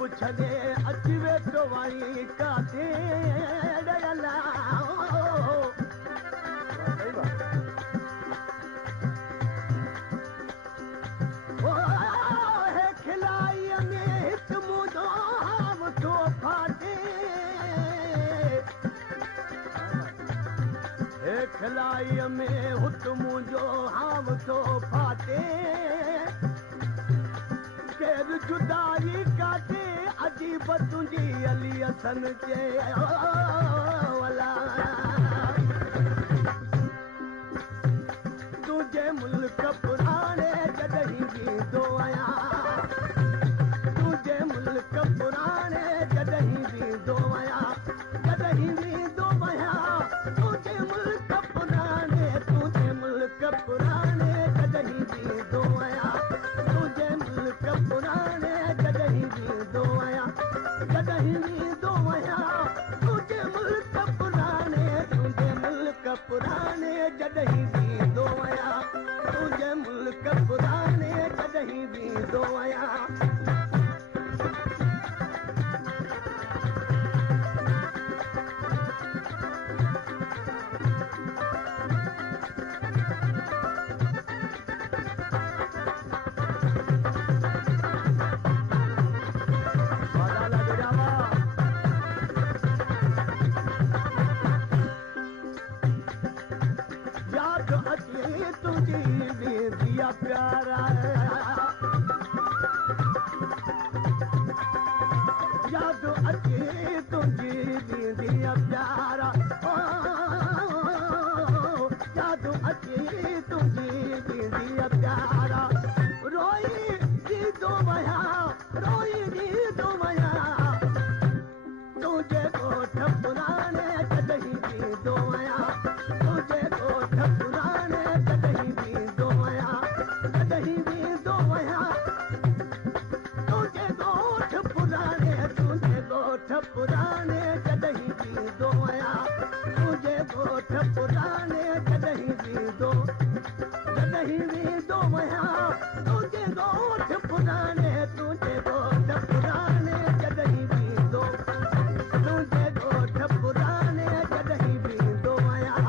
छॾे अची वेठो आई काथे खिलाईअ में हिकु मुंहिंजो आम थो फाटे खिलाईअ में हुत मुंहिंजो आम थो फाटे केरु जुदाई काटे अजीब तुंहिंजी अली असन जे तुंहिंजे मुल्क पुराणे जॾहिं बींदो आहियां तुंहिंजे मुल्क पुराणे जॾहिं बींदो आहियां जॾहिं बींदो आहियां तुंहिंजे मुल्क पुराणे जॾहिं बींदो आहियां तुंहिंजे मुल्क पुराणे जॾहिं बींदो आहियां जॾहिं बींदो आहियां तुंहिंजे मुल्क पुराणे जॾहिं बींदो आहियां तुंहिंजे मुल्क पुराणे जॾहिं बींदो आहियां प्यारा याद अचे तुंहिंजी बींदिया प्यारा याद अचे तुंहिंजी बींदिया प्यारा रोई दीदो वया तुंहिंजे ॻोठ पुराणे जॾहिं बींदो आहियां तुंहिंजे ॻोठ पुराणे जॾहिं बींदो आहियां जॾहिं बींदो आहियां तुंहिंजे ॻोठ पुराणे जॾहिं बींदो आहियां तुंहिंजे ॻोठ पुराणे जॾहिं बींदो आहियां तुंहिंजे ॻोठ पुराणे जॾहिं बींदो तुंहिंजे ॻोठ पुराणे जॾहिं बींदो आहियां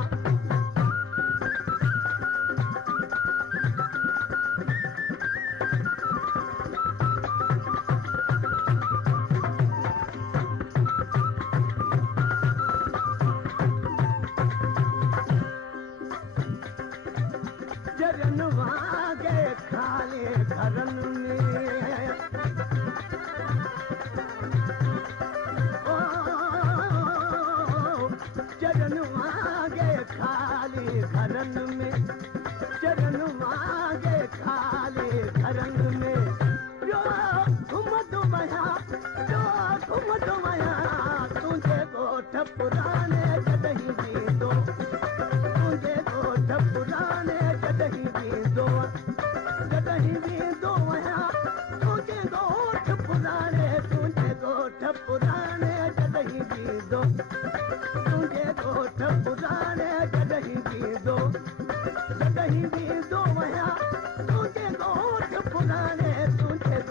जरन वागे खाले घरन में जरन वागे खाले घरन में जरन वागे खाले घरन में जो घुमंदो वया तुंहिंजे ॻोठ पुराणे जॾहिं बींदो तुंहिंजे ॻोठ पुराणे जॾहिं बींदो आहियां तुंहिंजे ॻोठ पुराणे जॾहिं बींदो तुंहिंजे ॻोठ पुराणे जॾहिं बींदो आहियां तुंहिंजे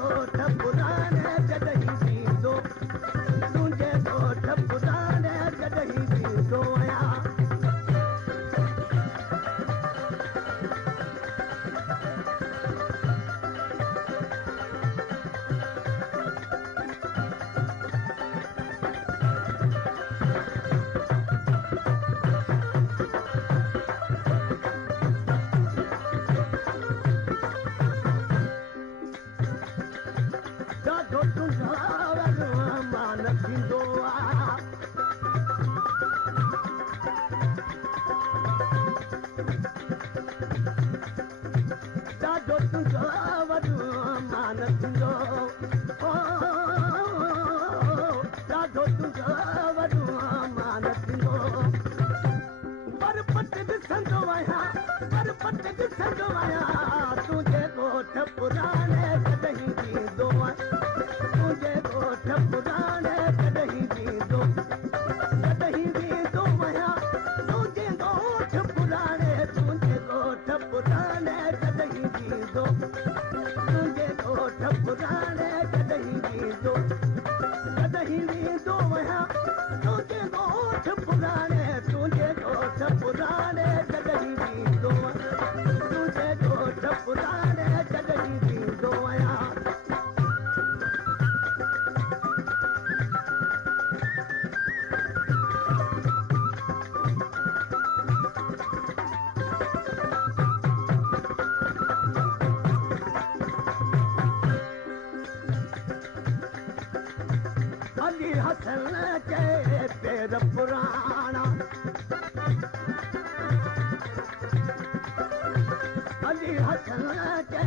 ॻोठ पुराणे जॾहिं बींदो तुंहिंजे ॻोठ पुराणे जॾहिं बींदो आहियां ॾाढो तुंहिंजा मान थींदो आहे ॾाढो तुंहिंजो मान थींदो ॾाढो तुंहिंजो मान थींदो परपट ॾिसंदो आहियां तुंहिंजे ॻोठ पुराणे जॾहिं बींदो तुंहिंजे ॻोठ पुराणे जॾहिं बींदो आहियां तुंहिंजे ॻोठ पुराणे जॾहिं बींदो तुंहिंजे ॻोठ पुराणे जॾहिं बींदो अली हसन के पेर पुराना अली हसन के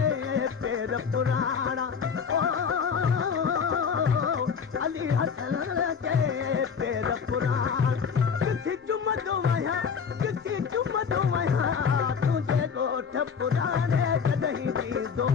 पेर पुराना ओ अली हसन के पेर पुराना किसी चुमदो वया तुझे गोठ पुराने कदहीं दीदो